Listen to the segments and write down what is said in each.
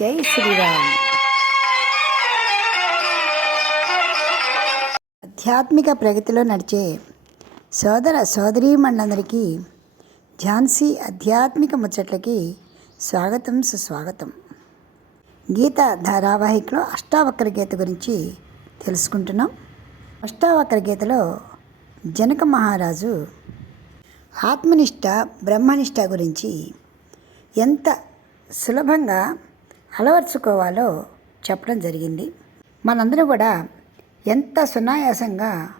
జై శ్రీరామ్ ఆధ్యాత్మిక ప్రగతిలో నడిచే సోదర సోదరీమణులందరికీ ఝాన్సీ ఆధ్యాత్మిక ముచ్చట్లకి స్వాగతం సుస్వాగతం. గీత ధారావాహికలో అష్టావక్ర గీత గురించి తెలుసుకుంటున్నాం. అష్టావక్ర గీతలో జనక మహారాజు ఆత్మనిష్ట బ్రహ్మనిష్ట గురించి ఎంత సులభంగా అలవర్చుకోవాలో చెప్పడం జరిగింది. మనందరం కూడా ఎంత సునాయాసంగా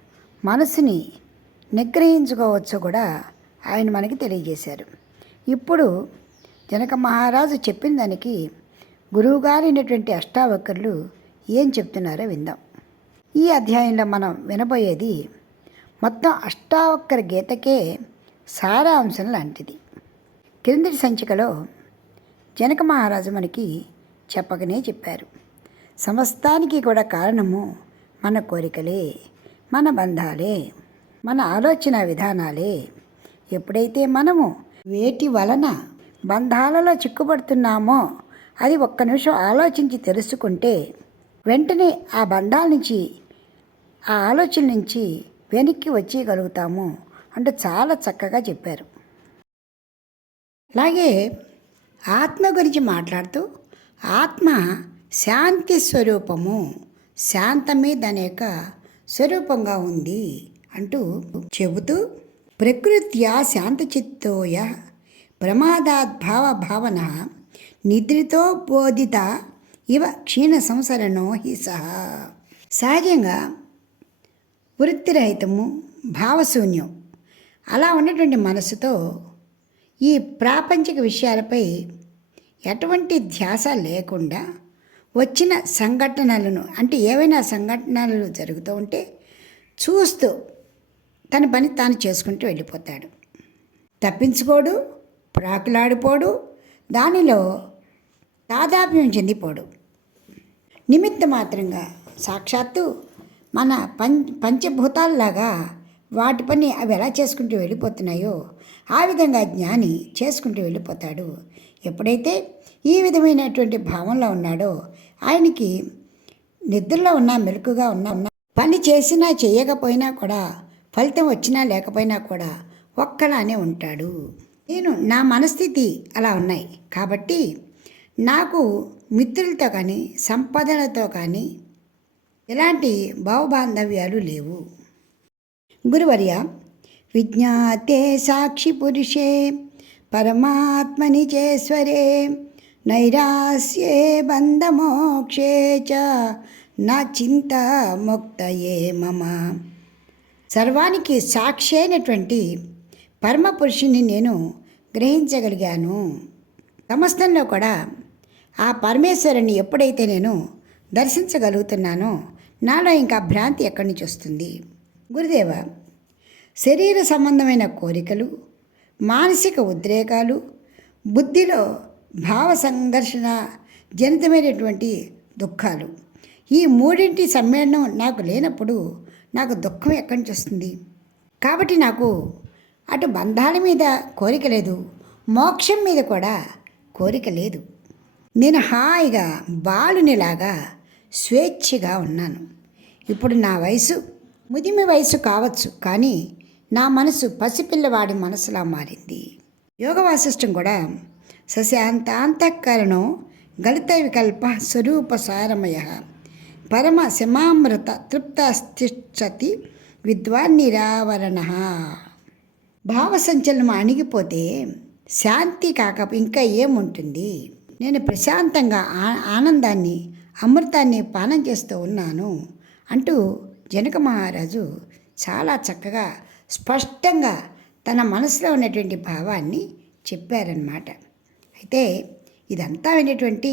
మనసుని నిగ్రహించుకోవచ్చో కూడా ఆయన మనకి తెలియజేశారు. ఇప్పుడు జనక మహారాజు చెప్పిన దానికి గురువుగారైనటువంటి అష్టావక్రులు ఏం చెప్తున్నారో విందాం. ఈ అధ్యాయంలో మనం వినబోయేది మొత్తం అష్టావక్ర గీతకే సారాంశం లాంటిది. క్రిందటి సంచికలో జనక మహారాజు మనకి చెప్పకనే చెప్పారు. సమస్తానికి కూడా కారణము మన కోరికలే మన బంధాలే మన ఆలోచన విధానాలే. ఎప్పుడైతే మనము వేటి వలన బంధాలలో చిక్కుపడుతున్నామో అది ఒక్క నిమిషం ఆలోచించి తెలుసుకుంటే వెంటనే ఆ బంధాల నుంచి ఆ ఆలోచన నుంచి వెనక్కి వచ్చేయగలుగుతాము అంటూ చాలా చక్కగా చెప్పారు. అలాగే ఆత్మ గురించి మాట్లాడుతూ ఆత్మ శాంతి స్వరూపము. శాంతమే దాని యొక్క స్వరూపంగా ఉంది అంటూ చెబుతూ ప్రకృత్యా శాంతచిత్తోయ ప్రమాదాద్భావ భావన నిద్రితో బోధిత ఇవ క్షీణ సంసరణో హి సహ. సహజంగా వృత్తిరహితము భావశూన్యం అలా ఉన్నటువంటి మనసుతో ఈ ప్రాపంచిక విషయాలపై ఎటువంటి ధ్యాస లేకుండా వచ్చిన సంఘటనలను అంటే ఏవైనా సంఘటనలు జరుగుతూ ఉంటే చూస్తూ తన పని తాను చేసుకుంటూ వెళ్ళిపోతాడు. తప్పించుకోడు ప్రాకులాడిపోడు దానిలో తాదాప్యం చెందిపోడు. నిమిత్త మాత్రంగా సాక్షాత్తు మన పం పంచభూతాల్లాగా వాటి పని అవి ఎలా చేసుకుంటూ వెళ్ళిపోతున్నాయో ఆ విధంగా జ్ఞాని చేసుకుంటూ వెళ్ళిపోతాడు. ఎప్పుడైతే ఈ విధమైనటువంటి భావంలో ఉన్నాడో ఆయనకి నిద్రలో ఉన్నా మెలకుగా ఉన్నా ఉన్నా పని చేసినా చేయకపోయినా కూడా ఫలితం వచ్చినా లేకపోయినా కూడా ఒక్కలానే ఉంటాడు. నేను నా మనస్థితి అలా ఉన్నాయి. కాబట్టి నాకు మిత్రులతో కానీ సంపదలతో కానీ ఎలాంటి భావబాంధవ్యాలు లేవు. గురువర్య విజ్ఞాతే సాక్షి పురుషే పరమాత్మని చేశ్వరే నైరాస్యే బంధమోక్షే చ నా చింత ముక్తయే మమ సర్వానికి సాక్షి అయినటువంటి పరమపురుషుని నేను గ్రహించగలిగాను. సమస్తంలో కూడా ఆ పరమేశ్వరుని ఎప్పుడైతే నేను దర్శించగలుగుతున్నానో నాలో ఇంకా భ్రాంతి ఎక్కడి నుంచి వస్తుంది? గురుదేవ శరీర సంబంధమైన కోరికలు మానసిక ఉద్రేకాలు బుద్ధిలో భావ సంఘర్షణ జనితమైనటువంటి దుఃఖాలు. ఈ మూడింటి సమ్మేళనం నాకు లేనప్పుడు నాకు దుఃఖం ఎక్కడి నుంచి వస్తుంది? కాబట్టి నాకు అటు బంధాల మీద కోరిక లేదు మోక్షం మీద కూడా కోరిక లేదు. నేను హాయిగా బాలునిలాగా స్వేచ్ఛగా ఉన్నాను. ఇప్పుడు నా వయసు ముదిమి వయసు కావచ్చు కానీ నా మనసు పసిపిల్లవాడి మనసులా మారింది. యోగ వాసిష్టం కూడా సశాంతాంతఃకరణం గలిత వికల్ప స్వరూప సారమయ. పరమ శమామృత తృప్తస్థిచ్చతి విద్వాన్ నిరావరణ. భావ సంచలనం అణిగిపోతే శాంతి కాక ఇంకా ఏముంటుంది? నేను ప్రశాంతంగా ఆనందాన్ని అమృతాన్ని పానం చేస్తూ ఉన్నాను అంటూ జనక మహారాజు చాలా చక్కగా స్పష్టంగా తన మనసులో ఉన్నటువంటి భావాన్ని చెప్పారనమాట అయితే ఇదంతా వినేటువంటి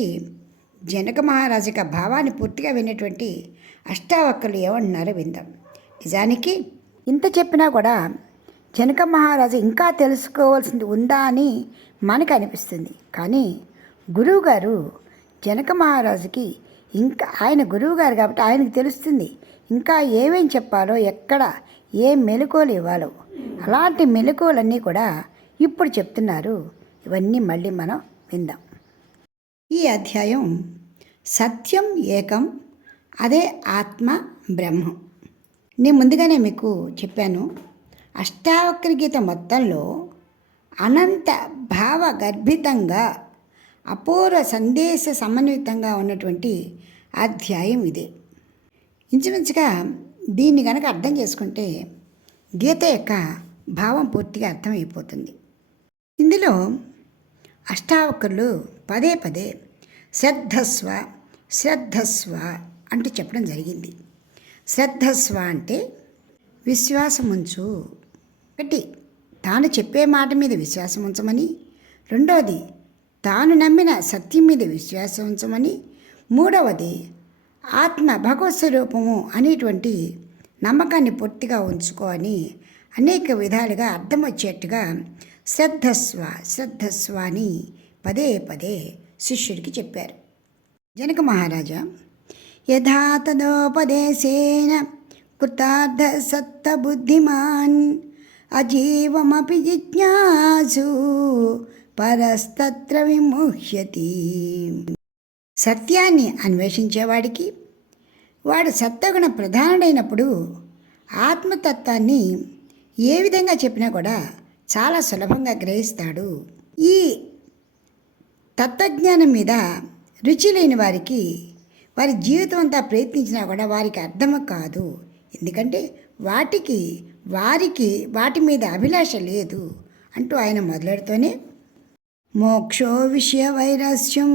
జనక మహారాజు యొక్క భావాన్ని పూర్తిగా వినేటువంటి అష్టావక్కలు ఏమంటున్నారో విందాం. నిజానికి ఇంత చెప్పినా కూడా జనక మహారాజు ఇంకా తెలుసుకోవాల్సింది ఉందా అని మనకు అనిపిస్తుంది. కానీ గురువుగారు జనక మహారాజుకి ఇంకా ఆయన గురువుగారు కాబట్టి ఆయనకు తెలుస్తుంది ఇంకా ఏమేం చెప్పాలో ఎక్కడ ఏ మెలకువలు ఇవ్వాలో. అలాంటి మెలకువలన్నీ కూడా ఇప్పుడు చెప్తున్నారు. ఇవన్నీ మళ్ళీ మనం విందాం. ఈ అధ్యాయం సత్యం ఏకం అదే ఆత్మ బ్రహ్మం. నేను ముందుగానే మీకు చెప్పాను అష్టావక్ర గీత మొత్తంలో అనంత భావ గర్భితంగా అపూర్వ సందేశ సమన్వితంగా ఉన్నటువంటి అధ్యాయం ఇదే. ఇంచుమించుగా దీన్ని కనుక అర్థం చేసుకుంటే గీత యొక్క భావం పూర్తిగా అర్థమైపోతుంది. ఇందులో అష్టావకరులు పదే పదే శ్రద్ధస్వ శ్రద్ధస్వ అంటూ చెప్పడం జరిగింది. శ్రద్ధస్వ అంటే విశ్వాసం ఉంచు ఒకటి. తాను చెప్పే మాట మీద విశ్వాసం ఉంచమని రెండవది తాను నమ్మిన సత్యం మీద విశ్వాసం ఉంచమని మూడవది ఆత్మ భగవత్ స్వరూపము అనేటువంటి నమ్మకాన్ని పూర్తిగా ఉంచుకొని అనేక విధాలుగా అర్థం వచ్చేట్టుగా శ్రద్ధస్వ శ్రద్ధస్వ అని పదే పదే శిష్యుడికి చెప్పారు. జనక మహారాజా యథా తదోపదేశేన కృతార్థ సత్త బుద్ధిమాన్ అజీవమపి జిజ్ఞాసు పరస్తత్ర విముహ్యతి. సత్యాన్ని అన్వేషించేవాడికి వాడు సత్వగుణ ప్రధానుడైనప్పుడు ఆత్మతత్వాన్ని ఏ విధంగా చెప్పినా కూడా చాలా సులభంగా గ్రహిస్తాడు. ఈ తత్వజ్ఞానం మీద రుచి లేని వారికి వారి జీవితం అంతా ప్రయత్నించినా కూడా వారికి అర్థం కాదు. ఎందుకంటే వాటికి వారికి వాటి మీద అభిలాష లేదు అంటూ ఆయన మొదలెడుతూనే మోక్షో విషయ వైరస్యం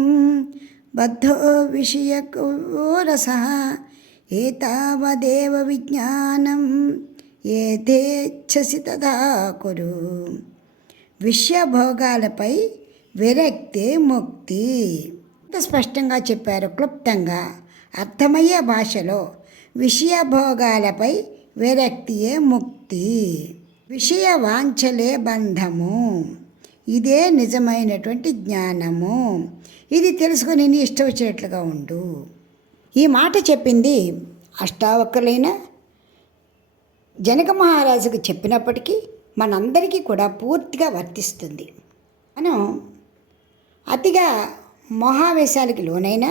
బద్ధో విషయకోరస ఏతావదేవ విజ్ఞానం ఏథేచ్ఛసి తదా కురు. విషయభోగాలపై విరక్తి ముక్తి. ఎంత స్పష్టంగా చెప్పారు క్లుప్తంగా అర్థమయ్యే భాషలో విషయభోగాలపై విరక్తియే ముక్తి. విషయ వాంఛలే బంధము. ఇదే నిజమైనటువంటి జ్ఞానము. ఇది తెలుసుకొని నీ ఇష్టం వచ్చినట్లుగా ఉండు. ఈ మాట చెప్పింది అష్టావక్రులైన జనక మహారాజుకు చెప్పినప్పటికీ మనందరికీ కూడా పూర్తిగా వర్తిస్తుంది. మనం అతిగా మోహావేశాలకి లోనైనా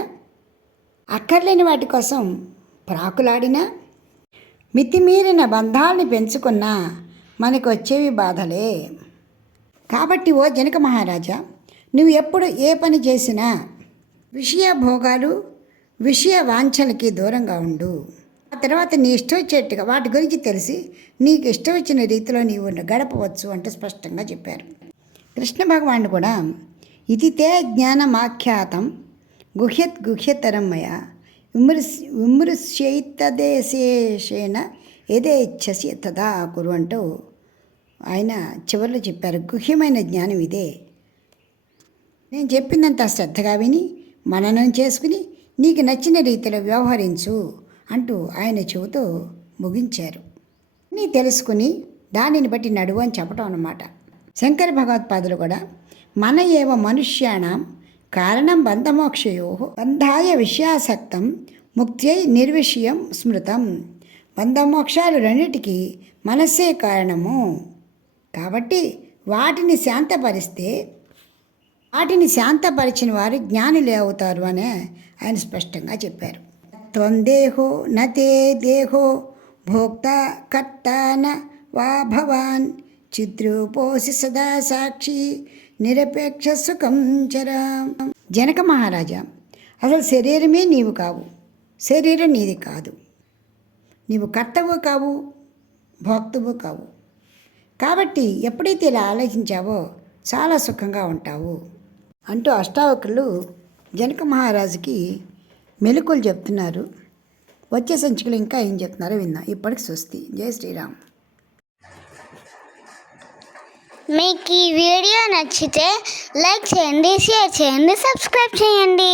అక్కర్లేని వాటి కోసం ప్రాకులాడినా మితిమీరిన బంధాలని పెంచుకున్నా మనకు వచ్చేవి బాధలే. కాబట్టి ఓ జనక మహారాజా నువ్వు ఎప్పుడు ఏ పని చేసినా విషయ భోగాలు విషయ వాంఛలకి దూరంగా ఉండు. ఆ తర్వాత నీ ఇష్టం వచ్చేట్టుగా వాటి గురించి తెలిసి నీకు ఇష్టం వచ్చిన రీతిలో నీవు గడపవచ్చు అంటూ స్పష్టంగా చెప్పారు. కృష్ణ భగవానుడు కూడా ఇది తే జ్ఞానమాఖ్యాతం గుహ్యత్ గుహ్యతరం మయ విమృశ్ విమృశ్యైతదేశేషేణ ఇచ్చసి తదా కురు అంటూ ఆయన చివరిలో చెప్పారు గుహ్యమైన జ్ఞానం ఇదే. నేను చెప్పిందంత శ్రద్ధగా విని మననం చేసుకుని నీకు నచ్చిన రీతిలో వ్యవహరించు అంటూ ఆయన చెబుతూ ముగించారు. నీ తెలుసుకుని దానిని బట్టి నడువు అని చెప్పటం అన్నమాట. శంకర భగవత్పాదులు కూడా మన ఏవ మనుష్యాణం కారణం బంధమోక్షయో బంధాయ విషయాసక్తం ముక్త్యై నిర్విషయం స్మృతం. బంధమోక్షాలు రెండిటికి మనస్సే కారణము. కాబట్టి వాటిని శాంతపరిస్తే వాటిని శాంతపరిచిన వారు జ్ఞానులే అవుతారు అని ఆయన స్పష్టంగా చెప్పారు. త్వందేహో నతే దేహో భోక్త కర్త న వా భవాన్ చిద్రూపోసి సదా సాక్షి నిరపేక్ష సుఖం చర. జనక మహారాజా అసలు శరీరమే నీవు కావు శరీరం నీది కాదు. నీవు కర్తవు కావు భోక్తవు కావు. కాబట్టి ఎప్పుడైతే ఇలా ఆలోచించావో చాలా సుఖంగా ఉంటావు అంటూ అష్టావకులు జనక మహారాజుకి మెలకులు చెప్తున్నారు. వచ్చే సంచికలు ఇంకా ఏం చెప్తున్నారో విందాం. ఇప్పటికి స్వస్తి. జై శ్రీరామ్. మీకు ఈ వీడియో నచ్చితే లైక్ చేయండి షేర్ చేయండి సబ్స్క్రైబ్ చేయండి.